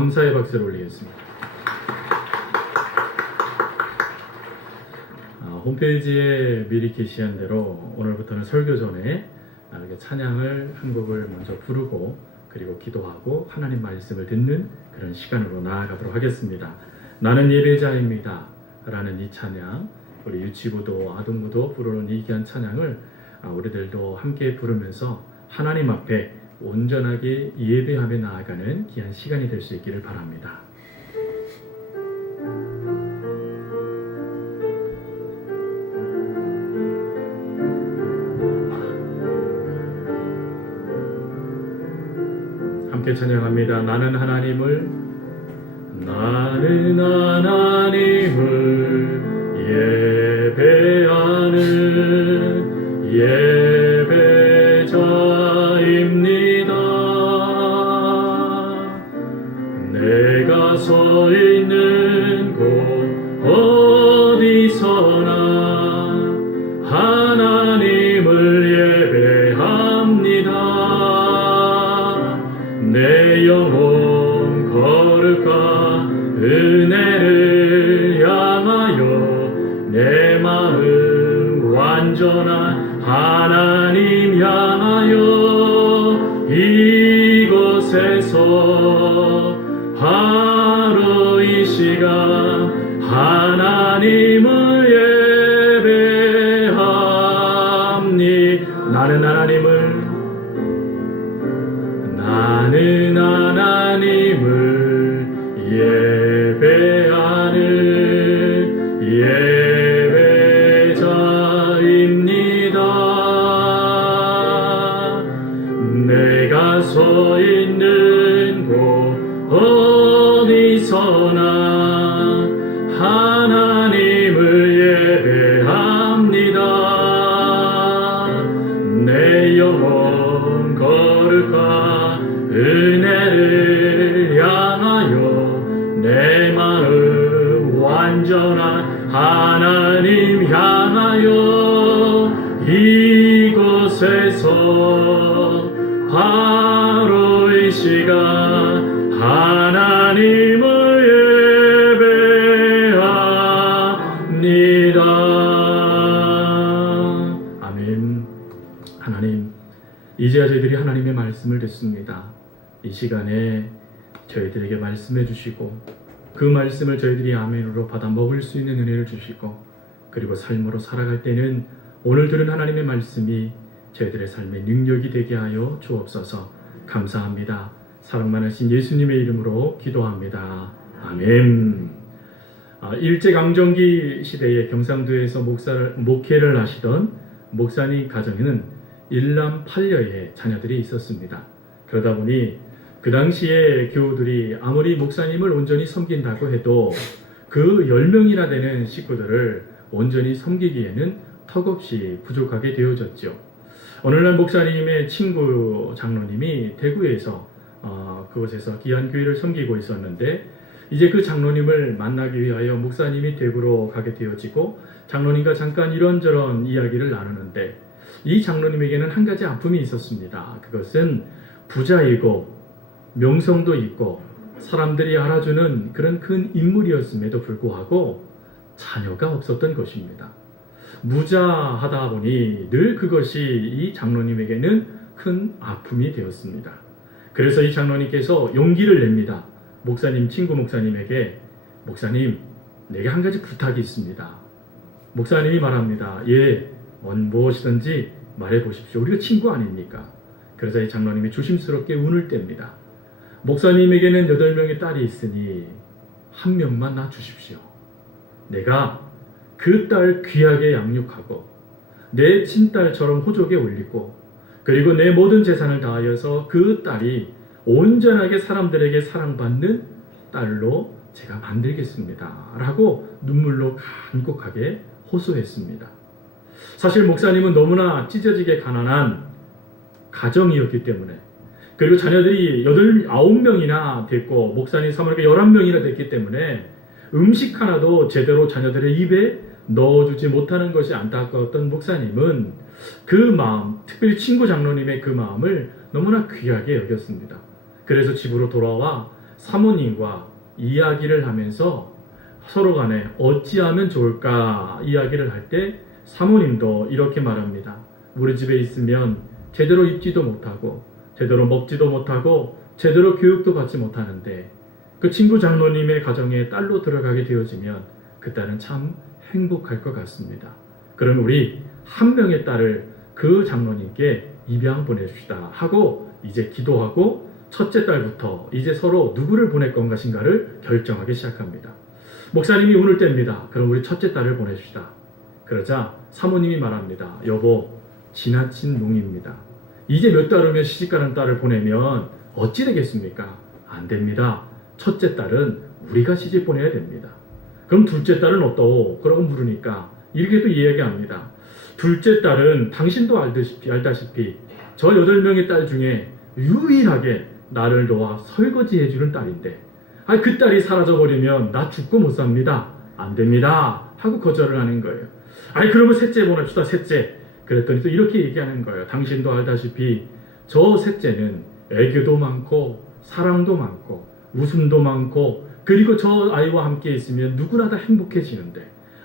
감사의 박수를 올리겠습니다. 홈페이지에 미리 게시한 대로 오늘부터는 설교 전에 이렇게 찬양을 한 곡을 먼저 부르고 그리고 기도하고 하나님 말씀을 듣는 그런 시간으로 나아가도록 하겠습니다. 나는 예배자입니다 라는 이 찬양, 우리 유치부도 아동부도 부르는 이 귀한 찬양을 우리들도 함께 부르면서 하나님 앞에 온전하게 예배하며 나아가는 귀한 시간이 될 수 있기를 바랍니다. 함께 찬양합니다. 나는 하나님을 예배하는 예배자입니다. 내가 서 있는 곳 어디서나 하나님을 예배합니다. 내 영혼 거룩한 은혜를 향하여 내 마음 완전한 하나님 향하여 이곳에서 바로 이 시간 하나님을 예배합니다. 나는 하나님을 예배하는 예배자입니다. 내가 서 있는 곳 어디서나 하나님을 예배합니다. 내 영혼 거룩한 은혜를 향하여 내 마음 완전한 하나님 향하여 이곳에서 바로 이 시간 하나님을 예배합니다. 아멘. 하나님, 이제야 저희들이 하나님의 말씀을 듣습니다. 이 시간에 저희들에게 말씀해 주시고 그 말씀을 저희들이 아멘으로 받아 먹을 수 있는 은혜를 주시고 그리고 삶으로 살아갈 때는 오늘 들은 하나님의 말씀이 저희들의 삶의 능력이 되게 하여 주옵소서. 감사합니다. 사랑 많으신 예수님의 이름으로 기도합니다. 아멘. 일제강점기 시대에 경상도에서 목회를 하시던 목사님 가정에는 일남 8녀의 자녀들이 있었습니다. 그러다 보니 그 당시에 교우들이 아무리 목사님을 온전히 섬긴다고 해도 그 10명이나 되는 식구들을 온전히 섬기기에는 턱없이 부족하게 되어졌죠. 오늘날 목사님의 친구 장로님이 대구에서 그곳에서 귀한 교회를 섬기고 있었는데 이제 그 장로님을 만나기 위하여 목사님이 대구로 가게 되어지고 장로님과 잠깐 이런저런 이야기를 나누는데 이 장로님에게는 한 가지 아픔이 있었습니다. 그것은 부자이고 명성도 있고 사람들이 알아주는 그런 큰 인물이었음에도 불구하고 자녀가 없었던 것입니다. 무자하다 보니 늘 그것이 이 장로님에게는 큰 아픔이 되었습니다. 그래서 이 장로님께서 용기를 냅니다. 친구 목사님에게 목사님, 내게 한 가지 부탁이 있습니다. 목사님이 말합니다. 예, 무엇이든지 말해보십시오. 우리가 친구 아닙니까? 그래서 이 장로님이 조심스럽게 운을 뗍니다. 목사님에게는 8명의 딸이 있으니 한 명만 낳아주십시오. 내가 그 딸 귀하게 양육하고 내 친딸처럼 호족에 올리고 그리고 내 모든 재산을 다하여서 그 딸이 온전하게 사람들에게 사랑받는 딸로 제가 만들겠습니다. 라고 눈물로 간곡하게 호소했습니다. 사실 목사님은 너무나 찢어지게 가난한 가정이었기 때문에 그리고 자녀들이 9명이나 됐고 목사님 사모님께 11명이나 됐기 때문에 음식 하나도 제대로 자녀들의 입에 넣어주지 못하는 것이 안타까웠던 목사님은 그 마음, 특별히 친구 장로님의 그 마음을 너무나 귀하게 여겼습니다. 그래서 집으로 돌아와 사모님과 이야기를 하면서 서로 간에 어찌하면 좋을까 이야기를 할 때 사모님도 이렇게 말합니다. 우리 집에 있으면 제대로 입지도 못하고 제대로 먹지도 못하고 제대로 교육도 받지 못하는데 그 친구 장로님의 가정에 딸로 들어가게 되어지면 그 딸은 참 행복할 것 같습니다. 그럼 우리 한 명의 딸을 그 장로님께 입양 보내줍시다 하고 이제 기도하고 첫째 딸부터 이제 서로 누구를 보낼 것인가를 결정하기 시작합니다. 목사님이 운을 뗍니다. 그럼 우리 첫째 딸을 보내줍시다. 그러자 사모님이 말합니다. 여보, 지나친 농입니다. 이제 몇 달 후면 시집가는 딸을 보내면 어찌 되겠습니까? 안 됩니다. 첫째 딸은 우리가 시집 보내야 됩니다. 그럼 둘째 딸은 어떠오? 그러고 물으니까 이렇게 또 이야기합니다. 둘째 딸은 당신도 알다시피 저 8명의 딸 중에 유일하게 나를 도와 설거지 해주는 딸인데 그 딸이 사라져버리면 나 죽고 못 삽니다. 안 됩니다. 하고 거절을 하는 거예요. 그러면 셋째 보냅시다. 셋째. 그랬더니 또 이렇게 얘기하는 거예요. 당신도 알다시피 저 셋째는 애교도 많고 사랑도 많고 웃음도 많고 그리고 저 아이와 함께 있으면 누구나 다 행복해지는데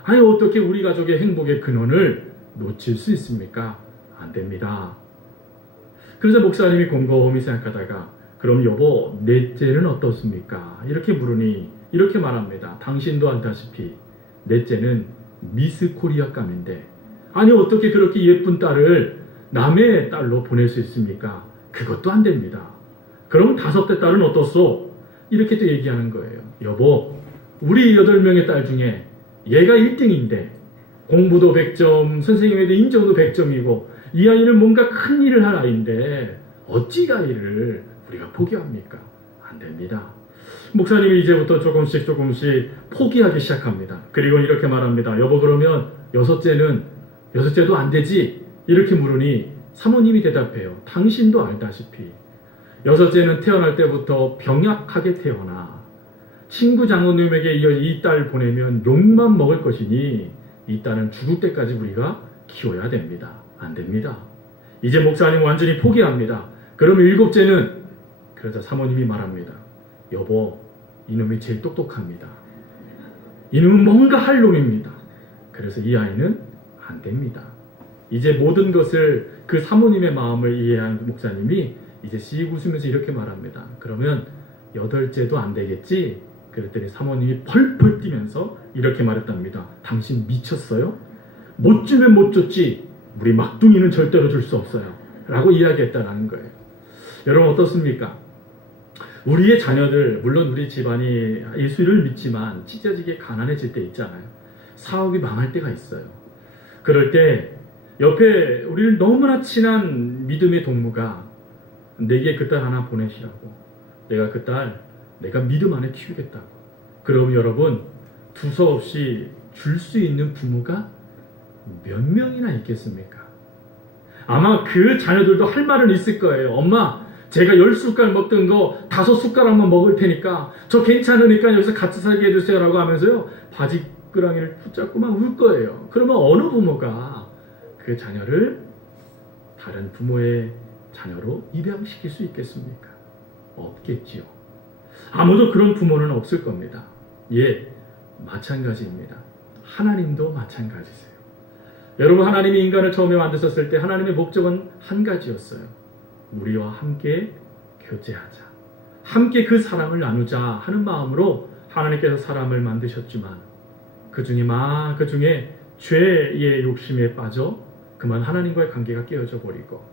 어떻게 우리 가족의 행복의 근원을 놓칠 수 있습니까? 안 됩니다. 그래서 목사님이 곰곰이 생각하다가 그럼 여보, 넷째는 어떻습니까? 이렇게 물으니 이렇게 말합니다. 당신도 알다시피 넷째는 미스 코리아감인데 어떻게 그렇게 예쁜 딸을 남의 딸로 보낼 수 있습니까? 그것도 안 됩니다. 그럼 5째 딸은 어떻소? 이렇게 또 얘기하는 거예요. 여보, 우리 8명의 딸 중에 얘가 1등인데 공부도 100점, 선생님에도 인정도 100점이고 이 아이는 뭔가 큰 일을 할 아이인데 어찌 아이를 우리가 포기합니까? 안 됩니다. 목사님이 이제부터 조금씩 포기하기 시작합니다. 그리고 이렇게 말합니다. 여보, 그러면 6째도 안 되지? 이렇게 물으니 사모님이 대답해요. 당신도 알다시피 6째는 태어날 때부터 병약하게 태어나 친구 장로님에게 이어 이 딸 보내면 욕만 먹을 것이니 이 딸은 죽을 때까지 우리가 키워야 됩니다. 안 됩니다. 이제 목사님 완전히 포기합니다. 그럼 7째는? 그러자 사모님이 말합니다. 여보, 이놈이 제일 똑똑합니다. 이놈은 뭔가 할 놈입니다. 그래서 이 아이는 안 됩니다. 이제 모든 것을 그 사모님의 마음을 이해한 목사님이 이제 씩 웃으면서 이렇게 말합니다. 그러면 8째도 안 되겠지? 그랬더니 사모님이 펄펄 뛰면서 이렇게 말했답니다. 당신 미쳤어요? 못 주면 못 줬지. 우리 막둥이는 절대로 줄 수 없어요. 라고 이야기했다는 거예요. 여러분 어떻습니까? 우리의 자녀들, 물론 우리 집안이 예수를 믿지만 찢어지게 가난해질 때 있잖아요. 사업이 망할 때가 있어요. 그럴 때 옆에 우리를 너무나 친한 믿음의 동무가 내게 그 딸 하나 보내시라고, 내가 그 딸 내가 믿음 안에 키우겠다고. 그럼 여러분 두서없이 줄 수 있는 부모가 몇 명이나 있겠습니까? 아마 그 자녀들도 할 말은 있을 거예요. 엄마, 제가 10숟갈 먹던 거 5숟가락만 먹을 테니까 저 괜찮으니까 여기서 같이 살게 해주세요 라고 하면서요 바지끄랑이를 붙잡고만 울 거예요. 그러면 어느 부모가 그 자녀를 다른 부모의 자녀로 입양시킬 수 있겠습니까? 없겠지요. 아무도 그런 부모는 없을 겁니다. 예, 마찬가지입니다. 하나님도 마찬가지세요. 여러분, 하나님이 인간을 처음에 만드셨을 때 하나님의 목적은 한 가지였어요. 우리와 함께 교제하자, 함께 그 사랑을 나누자 하는 마음으로 하나님께서 사람을 만드셨지만 그 중에 죄의 욕심에 빠져 그만 하나님과의 관계가 깨어져 버리고,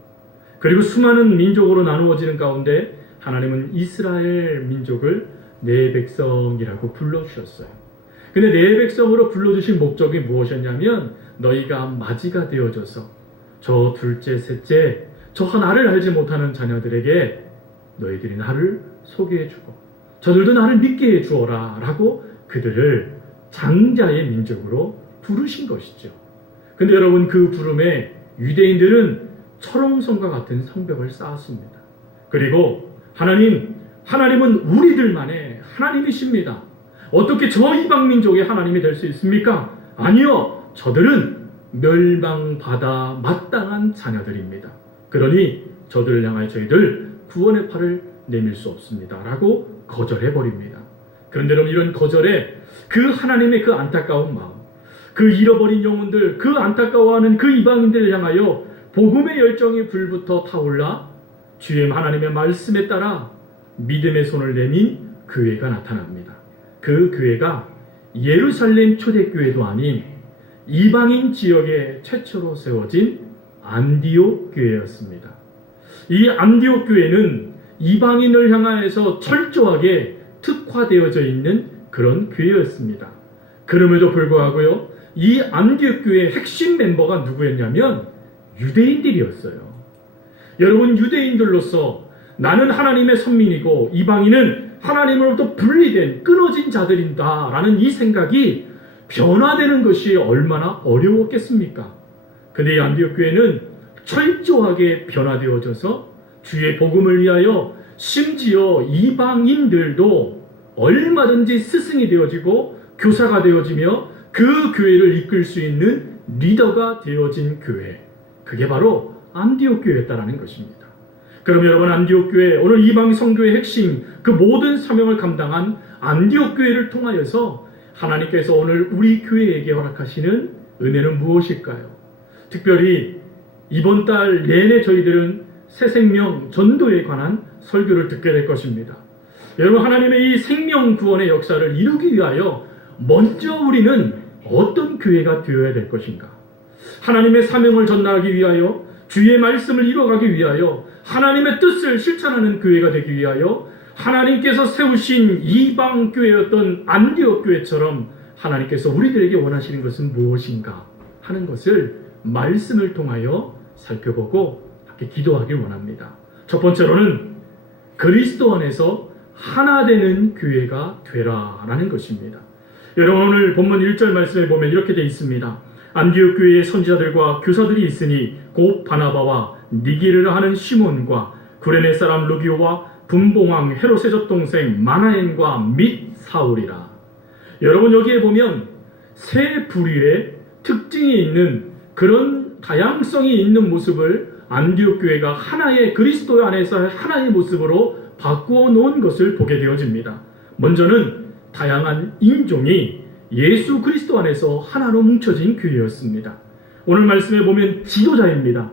그리고 수많은 민족으로 나누어지는 가운데 하나님은 이스라엘 민족을 내 백성이라고 불러주셨어요. 근데 내 백성으로 불러주신 목적이 무엇이었냐면 너희가 맞이가 되어져서 저 둘째, 셋째, 저 나를 알지 못하는 자녀들에게 너희들이 나를 소개해주고 저들도 나를 믿게 해주어라 라고 그들을 장자의 민족으로 부르신 것이죠. 근데 여러분, 그 부름에 유대인들은 철옹성과 같은 성벽을 쌓았습니다. 그리고 하나님은 우리들만의 하나님이십니다. 어떻게 저 이방민족의 하나님이 될 수 있습니까? 아니요, 저들은 멸망받아 마땅한 자녀들입니다. 그러니 저들을 향하여 저희들 구원의 팔을 내밀 수 없습니다 라고 거절해버립니다. 그런데 여러분, 이런 거절에 그 하나님의 그 안타까운 마음, 그 잃어버린 영혼들, 그 안타까워하는 그 이방인들을 향하여 복음의 열정이 불부터 타올라 주의 하나님의 말씀에 따라 믿음의 손을 내민 교회가 나타납니다. 그 교회가 예루살렘 초대교회도 아닌 이방인 지역에 최초로 세워진 안디옥 교회였습니다. 이 안디옥 교회는 이방인을 향하여서 철저하게 특화되어져 있는 그런 교회였습니다. 그럼에도 불구하고요, 이 안디옥 교회의 핵심 멤버가 누구였냐면 유대인들이었어요. 여러분, 유대인들로서 나는 하나님의 선민이고 이방인은 하나님으로부터 분리된 끊어진 자들인다 라는 이 생각이 변화되는 것이 얼마나 어려웠겠습니까? 근데 이 안디옥 교회는 철저하게 변화되어져서 주의 복음을 위하여 심지어 이방인들도 얼마든지 스승이 되어지고 교사가 되어지며 그 교회를 이끌 수 있는 리더가 되어진 교회, 그게 바로 안디옥 교회였다라는 것입니다. 그럼 여러분, 안디옥 교회, 오늘 이방 선교의 핵심, 그 모든 사명을 감당한 안디옥 교회를 통하여서 하나님께서 오늘 우리 교회에게 허락하시는 은혜는 무엇일까요? 특별히 이번 달 내내 저희들은 새생명 전도에 관한 설교를 듣게 될 것입니다. 여러분, 하나님의 이 생명 구원의 역사를 이루기 위하여 먼저 우리는 어떤 교회가 되어야 될 것인가? 하나님의 사명을 전달하기 위하여, 주의 말씀을 이뤄가기 위하여, 하나님의 뜻을 실천하는 교회가 되기 위하여 하나님께서 세우신 이방 교회였던 안디옥 교회처럼 하나님께서 우리들에게 원하시는 것은 무엇인가 하는 것을 말씀을 통하여 살펴보고 함께 기도하길 원합니다. 첫 번째로는 그리스도 안에서 하나 되는 교회가 되라라는 것입니다. 여러분, 오늘 본문 1절 말씀에 보면 이렇게 되어 있습니다. 안디옥 교회의 선지자들과 교사들이 있으니 곧 바나바와 니게르라 하는 시몬과 구레네 사람 루기오와 분봉왕 헤롯의 젖동생 마나엔과 및 사울이라. 여러분, 여기에 보면 세 부류의 특징이 있는 그런 다양성이 있는 모습을 안디옥 교회가 하나의 그리스도 안에서 하나의 모습으로 바꾸어 놓은 것을 보게 되어집니다. 먼저는 다양한 인종이 예수 그리스도 안에서 하나로 뭉쳐진 교회였습니다. 오늘 말씀에 보면 지도자입니다.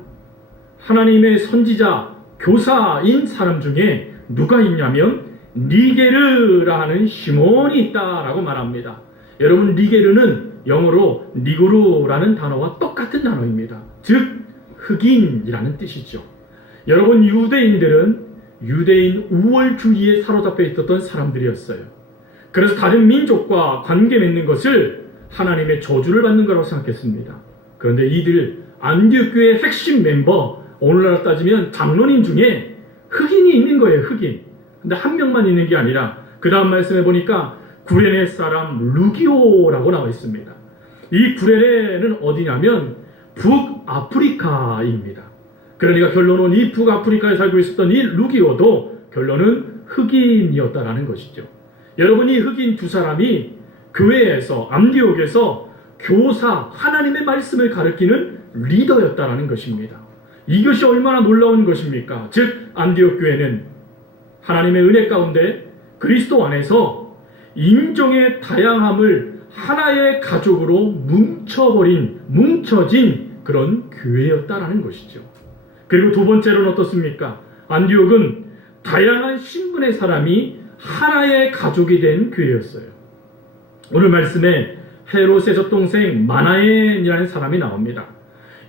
하나님의 선지자, 교사인 사람 중에 누가 있냐면 니게르라 하는 시몬이 있다라고 말합니다. 여러분, 니게르는 영어로 니고루라는 단어와 똑같은 단어입니다. 즉 흑인이라는 뜻이죠. 여러분, 유대인들은 유대인 우월주의에 사로잡혀 있었던 사람들이었어요. 그래서 다른 민족과 관계 맺는 것을 하나님의 저주를 받는 거라고 생각했습니다. 그런데 이들 안디옥 교회의 핵심 멤버, 오늘날 따지면 장로님 중에 흑인이 있는 거예요. 흑인. 근데 한 명만 있는 게 아니라 그 다음 말씀에 보니까 구레네 사람 루기오라고 나와 있습니다. 이 구레네는 어디냐면 북아프리카입니다. 그러니까 결론은 이 북아프리카에 살고 있었던 이 루기오도 결론은 흑인이었다라는 것이죠. 여러분, 이 흑인 두 사람이 교회에서, 안디옥에서 교사, 하나님의 말씀을 가르치는 리더였다라는 것입니다. 이것이 얼마나 놀라운 것입니까? 즉 안디옥 교회는 하나님의 은혜 가운데 그리스도 안에서 인종의 다양함을 하나의 가족으로 뭉쳐진 그런 교회였다라는 것이죠. 그리고 두 번째로는 어떻습니까? 안디옥은 다양한 신분의 사람이 하나의 가족이 된 교회였어요. 오늘 말씀에 헤롯의 젖동생 마나엔이라는 사람이 나옵니다.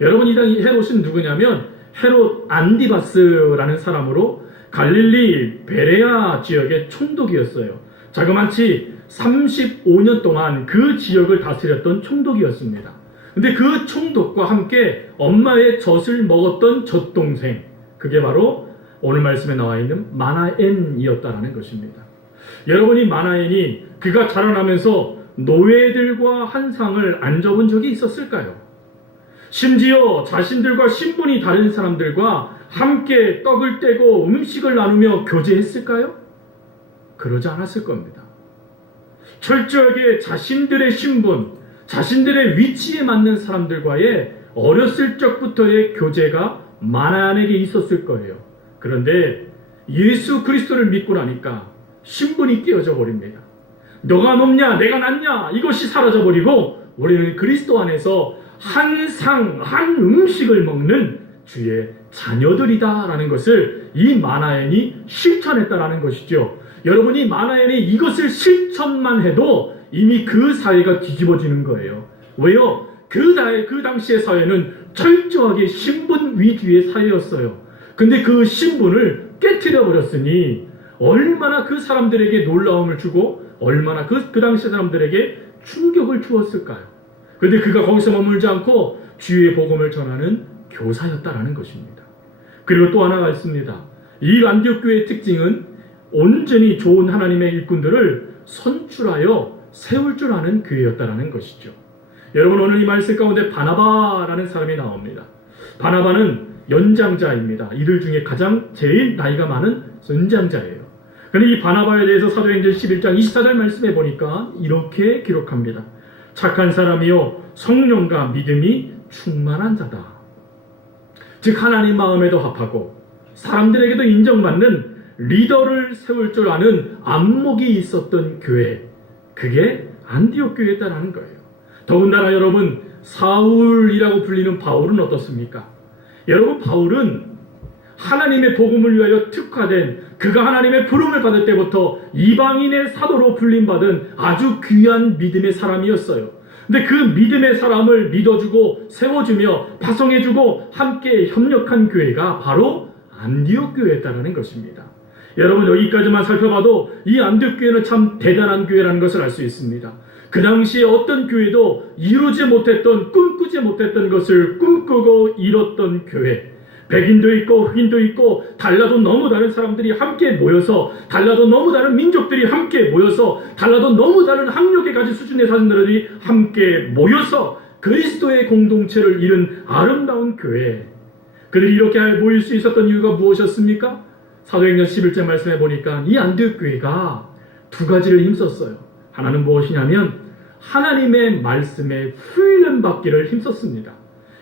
여러분, 이 헤롯은 누구냐면 헤롯 안디바스라는 사람으로 갈릴리 베레아 지역의 총독이었어요. 자그마치 35년 동안 그 지역을 다스렸던 총독이었습니다. 근데 그 총독과 함께 엄마의 젖을 먹었던 젖동생, 그게 바로 오늘 말씀에 나와 있는 마나엔이었다라는 것입니다. 여러분이 마나엔이 그가 자라나면서 노예들과 한 상을 안 접은 적이 있었을까요? 심지어 자신들과 신분이 다른 사람들과 함께 떡을 떼고 음식을 나누며 교제했을까요? 그러지 않았을 겁니다. 철저하게 자신들의 신분, 자신들의 위치에 맞는 사람들과의 어렸을 적부터의 교제가 마나엔에게 있었을 거예요. 그런데 예수 그리스도를 믿고 나니까 신분이 깨어져 버립니다. 너가 높냐 내가 낮냐 이것이 사라져 버리고 우리는 그리스도 안에서 한 상, 한 음식을 먹는 주의 자녀들이다라는 것을 이 마나엔이 실천했다라는 것이죠. 여러분이 마나엔이 이것을 실천만 해도 이미 그 사회가 뒤집어지는 거예요. 왜요? 그 당시의 사회는 철저하게 신분 위주의 사회였어요. 근데 그 신분을 깨트려 버렸으니 얼마나 그 사람들에게 놀라움을 주고 얼마나 그 당시 사람들에게 충격을 주었을까요? 그런데 그가 거기서 머물지 않고 주의 복음을 전하는 교사였다라는 것입니다. 그리고 또 하나가 있습니다. 이 안디옥 교회의 특징은 온전히 좋은 하나님의 일꾼들을 선출하여 세울 줄 아는 교회였다라는 것이죠. 여러분 오늘 이 말씀 가운데 바나바라는 사람이 나옵니다. 바나바는 연장자입니다. 이들 중에 가장 제일 나이가 많은 연장자예요. 그런데 이 바나바에 대해서 사도행전 11장 24절 말씀에 보니까 이렇게 기록합니다. 착한 사람이요 성령과 믿음이 충만한 자다. 즉 하나님 마음에도 합하고 사람들에게도 인정받는 리더를 세울 줄 아는 안목이 있었던 교회, 그게 안디옥 교회였다는 거예요. 더군다나 여러분 사울이라고 불리는 바울은 어떻습니까? 여러분 바울은 하나님의 복음을 위하여 특화된 그가 하나님의 부름을 받을 때부터 이방인의 사도로 불림받은 아주 귀한 믿음의 사람이었어요. 근데 그 믿음의 사람을 믿어주고 세워주며 파송해주고 함께 협력한 교회가 바로 안디옥 교회였다는 것입니다. 여러분 여기까지만 살펴봐도 이 안디옥 교회는 참 대단한 교회라는 것을 알 수 있습니다. 그 당시에 어떤 교회도 이루지 못했던 꿈꾸지 못했던 것을 꿈꾸고 이뤘던 교회, 백인도 있고 흑인도 있고 달라도 너무 다른 사람들이 함께 모여서 달라도 너무 다른 민족들이 함께 모여서 달라도 너무 다른 학력에 가진 수준의 사람들이 함께 모여서 그리스도의 공동체를 이룬 아름다운 교회, 그들이 이렇게 모일 수 있었던 이유가 무엇이었습니까? 사도행전 11절 말씀해 보니까 이 안디옥 교회가 두 가지를 힘썼어요. 하나는 무엇이냐면 하나님의 말씀에 훈련 받기를 힘썼습니다.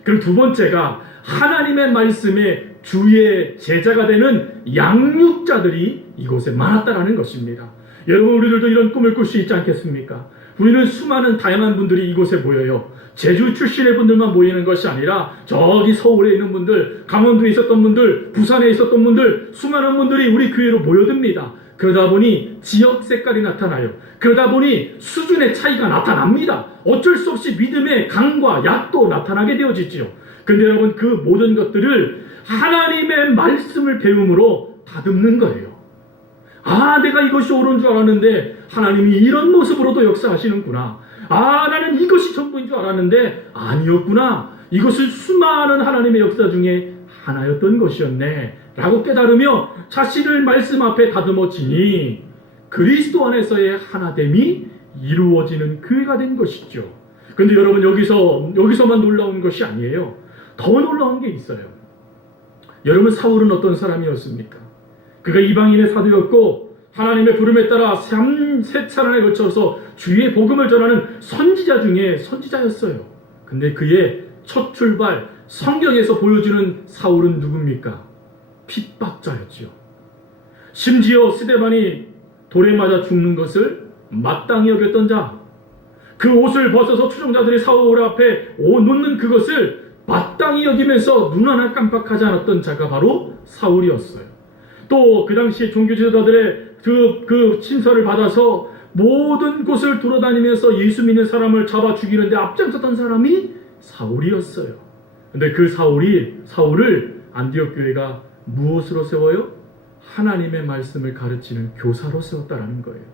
그리고 두 번째가 하나님의 말씀에 주의 제자가 되는 양육자들이 이곳에 많았다라는 것입니다. 여러분 우리들도 이런 꿈을 꿀 수 있지 않겠습니까? 우리는 수많은 다양한 분들이 이곳에 모여요. 제주 출신의 분들만 모이는 것이 아니라 저기 서울에 있는 분들, 강원도에 있었던 분들, 부산에 있었던 분들, 수많은 분들이 우리 교회로 모여듭니다. 그러다 보니 지역 색깔이 나타나요. 그러다 보니 수준의 차이가 나타납니다. 어쩔 수 없이 믿음의 강과 약도 나타나게 되어지죠. 그런데 여러분 그 모든 것들을 하나님의 말씀을 배움으로 다듬는 거예요. 아, 내가 이것이 옳은 줄 알았는데 하나님이 이런 모습으로도 역사하시는구나. 아, 나는 이것이 전부인 줄 알았는데 아니었구나. 이것은 수많은 하나님의 역사 중에 하나였던 것이었네 라고 깨달으며 자신을 말씀 앞에 다듬어지니 그리스도 안에서의 하나됨이 이루어지는 교회가 된 것이죠. 그런데 여러분 여기서만 놀라운 것이 아니에요. 더 놀라운 게 있어요. 여러분 사울은 어떤 사람이었습니까? 그가 이방인의 사도였고 하나님의 부름에 따라 세 차례에 걸쳐서 주의 복음을 전하는 선지자 중에 선지자였어요. 근데 그의 첫 출발 성경에서 보여주는 사울은 누굽니까? 핍박자였지요. 심지어 스데반이 돌에 맞아 죽는 것을 마땅히 여겼던 자, 그 옷을 벗어서 추종자들이 사울 앞에 놓는 그것을 마땅히 여기면서 눈 하나 깜빡하지 않았던 자가 바로 사울이었어요. 또 그 당시 종교 지도자들의 그 친서를 받아서 모든 곳을 돌아다니면서 예수 믿는 사람을 잡아 죽이는데 앞장섰던 사람이 사울이었어요. 근데 그 사울을 안디옥 교회가 무엇으로 세워요? 하나님의 말씀을 가르치는 교사로 세웠다라는 거예요.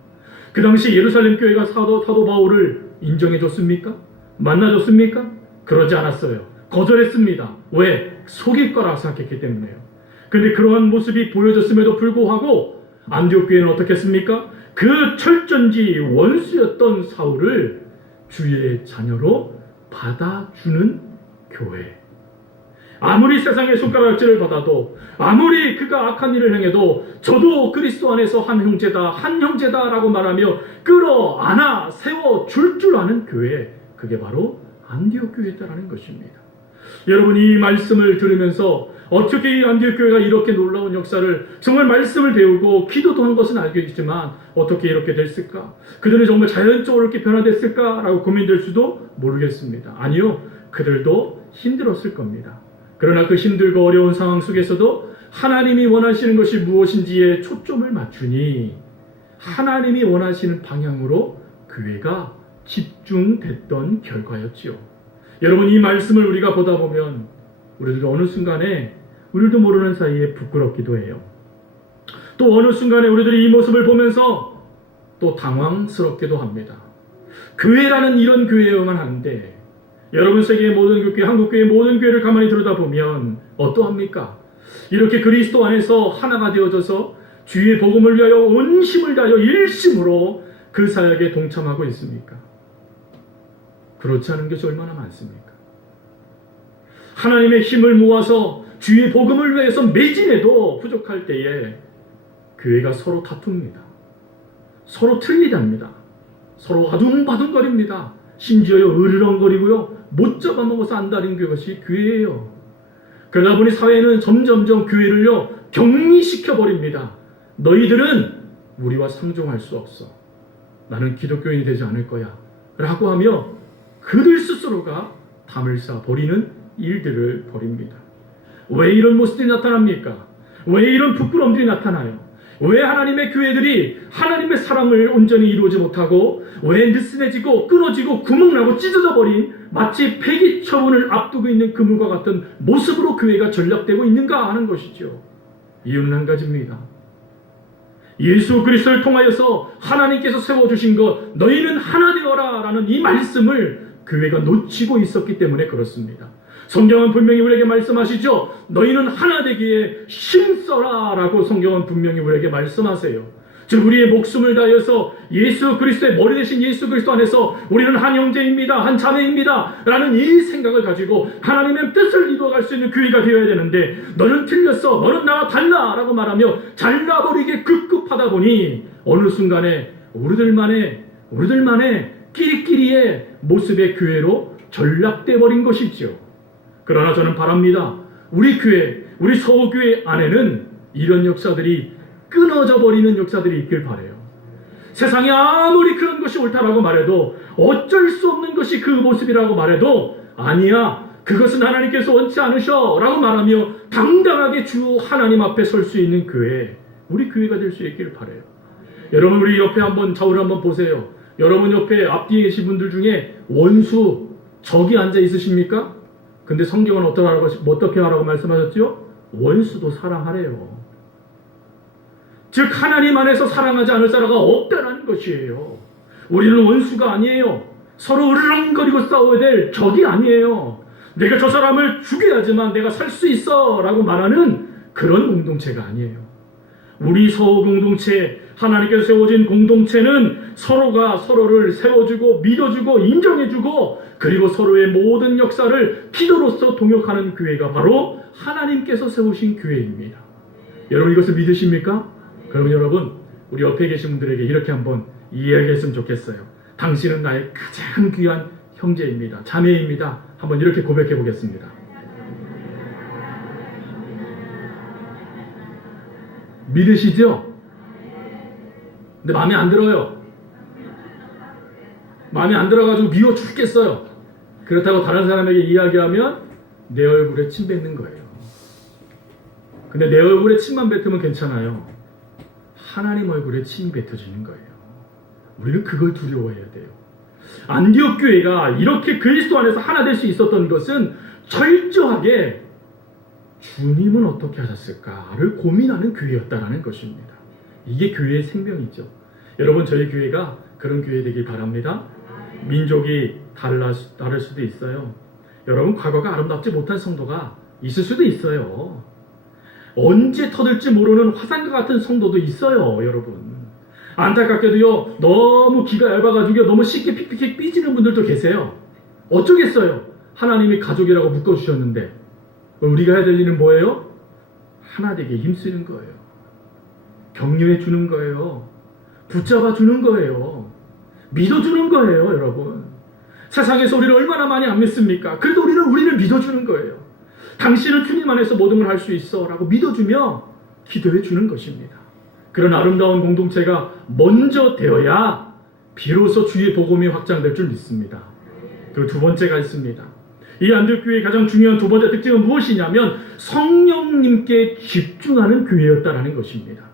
그 당시 예루살렘 교회가 사도 바울을 인정해 줬습니까? 만나줬습니까? 그러지 않았어요. 거절했습니다. 왜? 속일 거라 생각했기 때문에요. 근데 그러한 모습이 보여졌음에도 불구하고 안디옥 교회는 어떻게 했습니까? 그 철전지 원수였던 사울을 주의 자녀로 받아주는 교회. 아무리 세상의 손가락질을 받아도 아무리 그가 악한 일을 행해도 저도 그리스도 안에서 한 형제다라고 말하며 끌어안아 세워줄 줄 아는 교회, 그게 바로 안디옥 교회였다라는 것입니다. 여러분 이 말씀을 들으면서 어떻게 이 안디옥 교회가 이렇게 놀라운 역사를 정말 말씀을 배우고 기도도 한 것은 알겠지만 어떻게 이렇게 됐을까? 그들은 정말 자연적으로 이렇게 변화됐을까라고 고민될 수도 모르겠습니다. 아니요. 그들도 힘들었을 겁니다. 그러나 그 힘들고 어려운 상황 속에서도 하나님이 원하시는 것이 무엇인지에 초점을 맞추니 하나님이 원하시는 방향으로 교회가 집중됐던 결과였지요. 여러분, 이 말씀을 우리가 보다 보면 우리들도 어느 순간에 우리도 모르는 사이에 부끄럽기도 해요. 또 어느 순간에 우리들이 이 모습을 보면서 또 당황스럽기도 합니다. 교회라는 이런 교회여만 한데 여러분 세계의 모든 교회, 한국교회의 모든 교회를 가만히 들여다보면 어떠합니까? 이렇게 그리스도 안에서 하나가 되어져서 주의 복음을 위하여 온 힘을 다하여 일심으로 그 사역에 동참하고 있습니까? 그렇지 않은 것이 얼마나 많습니까? 하나님의 힘을 모아서 주의 복음을 위해서 매진해도 부족할 때에 교회가 서로 다툽니다. 서로 틀리답니다. 서로 아둥바둥거립니다. 심지어 으르렁거리고요. 못 잡아먹어서 안달인 것이 교회예요. 그러다 보니 사회는 점점점 교회를요 격리시켜버립니다. 너희들은 우리와 상종할 수 없어. 나는 기독교인이 되지 않을 거야. 라고 하며 그들 스스로가 담을 쌓아버리는 일들을 벌입니다. 왜 이런 모습들이 나타납니까? 왜 이런 부끄러움들이 나타나요? 왜 하나님의 교회들이 하나님의 사랑을 온전히 이루지 못하고 왜 느슨해지고 끊어지고 구멍나고 찢어져 버린 마치 폐기 처분을 앞두고 있는 그물과 같은 모습으로 교회가 전락되고 있는가 하는 것이죠. 이유는 한 가지입니다. 예수 그리스도를 통하여서 하나님께서 세워주신 것 너희는 하나 되어라 라는 이 말씀을 교회가 놓치고 있었기 때문에 그렇습니다. 성경은 분명히 우리에게 말씀하시죠. 너희는 하나 되기에 힘써라 라고 성경은 분명히 우리에게 말씀하세요. 즉 우리의 목숨을 다해서 예수 그리스도의 머리 되신 예수 그리스도 안에서 우리는 한 형제입니다. 한 자매입니다. 라는 이 생각을 가지고 하나님의 뜻을 이루어갈 수 있는 교회가 되어야 되는데 너는 틀렸어. 너는 나와 달라. 라고 말하며 잘라버리게 급급하다 보니 어느 순간에 우리들만의 끼리끼리의 모습의 교회로 전락돼 버린 것이죠. 그러나 저는 바랍니다. 우리 교회, 우리 서호교회 안에는 이런 역사들이 끊어져 버리는 역사들이 있길 바라요. 세상에 아무리 그런 것이 옳다라고 말해도 어쩔 수 없는 것이 그 모습이라고 말해도 아니야. 그것은 하나님께서 원치 않으셔 라고 말하며 당당하게 주 하나님 앞에 설 수 있는 교회, 우리 교회가 될 수 있길 바라요. 여러분 우리 옆에 한번 좌우를 한번 보세요. 여러분 옆에 앞뒤에 계신 분들 중에 원수, 적이 앉아 있으십니까? 근데 성경은 어떻게 하라고 말씀하셨죠? 원수도 사랑하래요. 즉 하나님 안에서 사랑하지 않을 자가 없다는 것이에요. 우리는 원수가 아니에요. 서로 으르렁거리고 싸워야 될 적이 아니에요. 내가 저 사람을 죽여야지만 내가 살 수 있어 라고 말하는 그런 공동체가 아니에요. 우리 서호 공동체, 하나님께서 세워진 공동체는 서로가 서로를 세워주고 믿어주고 인정해주고 그리고 서로의 모든 역사를 기도로서 동역하는 교회가 바로 하나님께서 세우신 교회입니다. 여러분 이것을 믿으십니까? 그럼 여러분 우리 옆에 계신 분들에게 이렇게 한번 이야기했으면 좋겠어요. 당신은 나의 가장 귀한 형제입니다. 자매입니다. 한번 이렇게 고백해 보겠습니다. 믿으시죠? 근데 마음에 안 들어요. 마음에 안 들어가지고 미워 죽겠어요. 그렇다고 다른 사람에게 이야기하면 내 얼굴에 침 뱉는 거예요. 근데 내 얼굴에 침만 뱉으면 괜찮아요. 하나님 얼굴에 침이 뱉어지는 거예요. 우리는 그걸 두려워해야 돼요. 안디옥 교회가 이렇게 그리스도 안에서 하나 될 수 있었던 것은 철저하게 주님은 어떻게 하셨을까를 고민하는 교회였다라는 것입니다. 이게 교회의 생명이죠. 여러분 저희 교회가 그런 교회 되길 바랍니다. 민족이 다를 수도 있어요. 여러분 과거가 아름답지 못한 성도가 있을 수도 있어요. 언제 터질지 모르는 화산과 같은 성도도 있어요. 여러분 안타깝게도요 너무 기가 얇아가지고 너무 쉽게 픽픽 삐지는 분들도 계세요. 어쩌겠어요. 하나님이 가족이라고 묶어주셨는데 우리가 해야 될 일은 뭐예요? 하나 되게 힘쓰는 거예요. 격려해 주는 거예요. 붙잡아 주는 거예요. 믿어주는 거예요. 여러분 세상에서 우리를 얼마나 많이 안 믿습니까? 그래도 우리를 믿어주는 거예요. 당신은 주님 안에서 모든 걸 할 수 있어 라고 믿어주며 기도해 주는 것입니다. 그런 아름다운 공동체가 먼저 되어야 비로소 주의 복음이 확장될 줄 믿습니다. 그리고 두 번째가 있습니다. 이 안디옥교회의 가장 중요한 두 번째 특징은 무엇이냐면 성령님께 집중하는 교회였다라는 것입니다.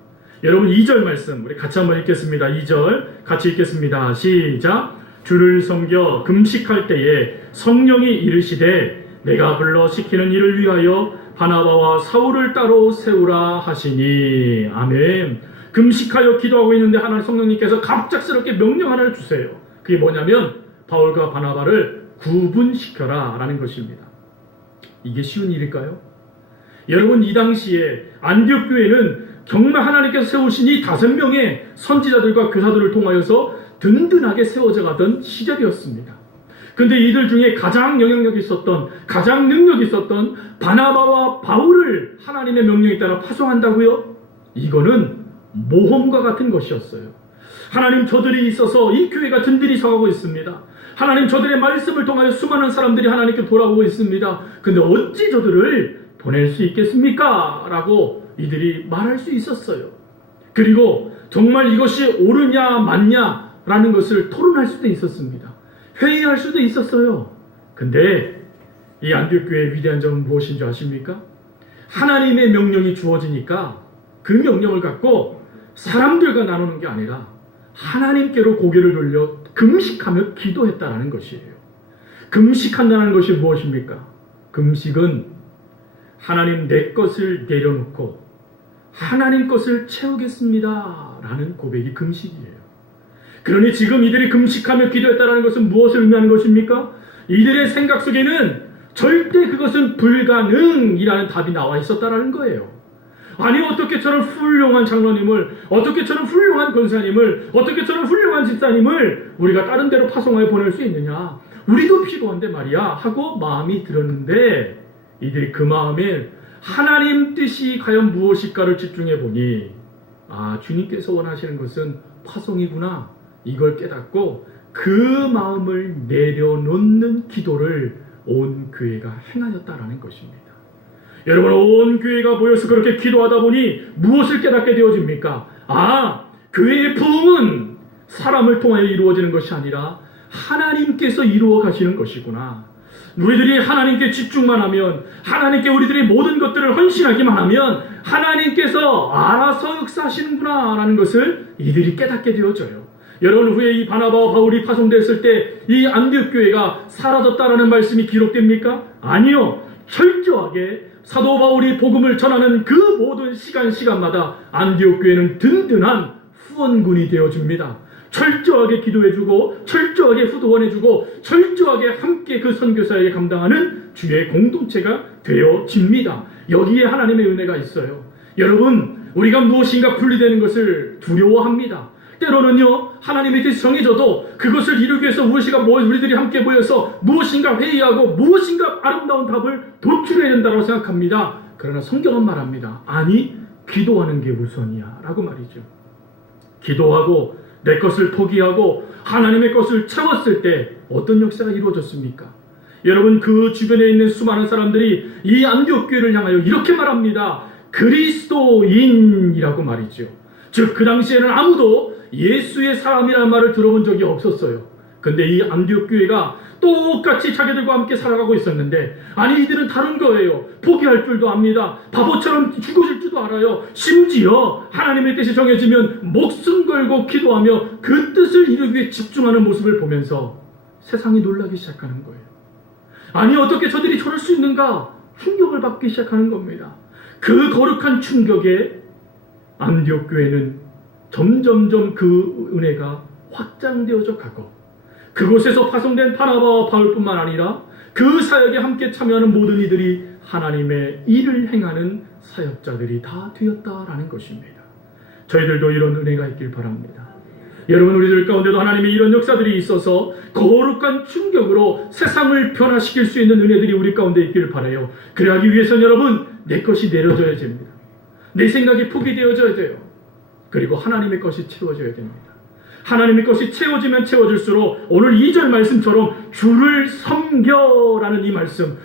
여러분 2절 말씀 우리 같이 한번 읽겠습니다. 2절 같이 읽겠습니다. 시작. 주를 섬겨 금식할 때에 성령이 이르시되 내가 불러 시키는 일을 위하여 바나바와 사울을 따로 세우라 하시니. 아멘. 금식하여 기도하고 있는데 하나님 성령님께서 갑작스럽게 명령 하나를 주세요. 그게 뭐냐면 바울과 바나바를 구분시켜라 라는 것입니다. 이게 쉬운 일일까요? 여러분 이 당시에 안디옥 교회는 정말 하나님께서 세우신 이 5명의 선지자들과 교사들을 통하여서 든든하게 세워져 가던 시절이었습니다. 그런데 이들 중에 가장 영향력이 있었던, 가장 능력이 있었던 바나바와 바울을 하나님의 명령에 따라 파송한다고요? 이거는 모험과 같은 것이었어요. 하나님 저들이 있어서 이 교회가 든든히 서가고 있습니다. 하나님 저들의 말씀을 통하여 수많은 사람들이 하나님께 돌아오고 있습니다. 근데 어찌 저들을 보낼 수 있겠습니까? 라고 이들이 말할 수 있었어요. 그리고 정말 이것이 옳으냐 맞냐 라는 것을 토론할 수도 있었습니다. 회의할 수도 있었어요. 근데 이 안디옥 교회의 위대한 점은 무엇인 줄 아십니까? 하나님의 명령이 주어지니까 그 명령을 갖고 사람들과 나누는 게 아니라 하나님께로 고개를 돌려 금식하며 기도했다라는 것이에요. 금식한다는 것이 무엇입니까? 금식은 하나님 내 것을 내려놓고 하나님 것을 채우겠습니다 라는 고백이 금식이에요. 그러니 지금 이들이 금식하며 기도했다는 것은 무엇을 의미하는 것입니까? 이들의 생각 속에는 절대 그것은 불가능이라는 답이 나와 있었다는 거예요. 아니 어떻게 저런 훌륭한 장로님을, 어떻게 저런 훌륭한 권사님을, 어떻게 저런 훌륭한 집사님을 우리가 다른 데로 파송하여 보낼 수 있느냐, 우리도 필요한데 말이야 하고 마음이 들었는데 이들이 그 마음에 하나님 뜻이 과연 무엇일까를 집중해 보니 주님께서 원하시는 것은 파송이구나, 이걸 깨닫고 그 마음을 내려놓는 기도를 온 교회가 행하였다라는 것입니다. 여러분 온 교회가 모여서 그렇게 기도하다 보니 무엇을 깨닫게 되어집니까? 교회의 부흥은 사람을 통하여 이루어지는 것이 아니라 하나님께서 이루어 가시는 것이구나. 우리들이 하나님께 집중만 하면, 하나님께 우리들의 모든 것들을 헌신하기만 하면 하나님께서 알아서 역사하시는구나 라는 것을 이들이 깨닫게 되어져요. 여러분 후에 이 바나바와 바울이 파송됐을 때 이 안디옥 교회가 사라졌다라는 말씀이 기록됩니까? 아니요. 철저하게 사도 바울이 복음을 전하는 그 모든 시간마다 안디옥 교회는 든든한 후원군이 되어줍니다. 철저하게 기도해주고 철저하게 후원해주고 철저하게 함께 그 선교사에게 감당하는 주의 공동체가 되어집니다. 여기에 하나님의 은혜가 있어요. 여러분 우리가 무엇인가 분리되는 것을 두려워합니다. 때로는요 하나님의 뜻이 정해져도 그것을 이루기 위해서 우리들이 함께 모여서 무엇인가 회의하고 무엇인가 아름다운 답을 도출해야 된다고 생각합니다. 그러나 성경은 말합니다. 아니 기도하는 게 우선이야 라고 말이죠. 기도하고 내 것을 포기하고 하나님의 것을 채웠을 때 어떤 역사가 이루어졌습니까? 여러분 그 주변에 있는 수많은 사람들이 이 안디옥 교회를 향하여 이렇게 말합니다. 그리스도인이라고 말이죠. 즉 그 당시에는 아무도 예수의 사람이라는 말을 들어본 적이 없었어요. 근데 이 안디옥 교회가 똑같이 자기들과 함께 살아가고 있었는데 이들은 다른 거예요. 포기할 줄도 압니다. 바보처럼 죽어질 줄도 알아요. 심지어 하나님의 뜻이 정해지면 목숨 걸고 기도하며 그 뜻을 이루기 위해 집중하는 모습을 보면서 세상이 놀라기 시작하는 거예요. 어떻게 저들이 저럴 수 있는가? 충격을 받기 시작하는 겁니다. 그 거룩한 충격에 안디옥 교회는 점점점 그 은혜가 확장되어져 가고 그곳에서 파송된 바나바와 바울뿐만 아니라 그 사역에 함께 참여하는 모든 이들이 하나님의 일을 행하는 사역자들이 다 되었다라는 것입니다. 저희들도 이런 은혜가 있길 바랍니다. 여러분 우리들 가운데도 하나님의 이런 역사들이 있어서 거룩한 충격으로 세상을 변화시킬 수 있는 은혜들이 우리 가운데 있길 바라요. 그러하기 위해서는 여러분 내 것이 내려져야 됩니다. 내 생각이 포기되어져야 돼요. 그리고 하나님의 것이 채워져야 됩니다. 하나님의 것이 채워지면 채워질수록 오늘 2절 말씀처럼 주를 섬겨라는 이 말씀,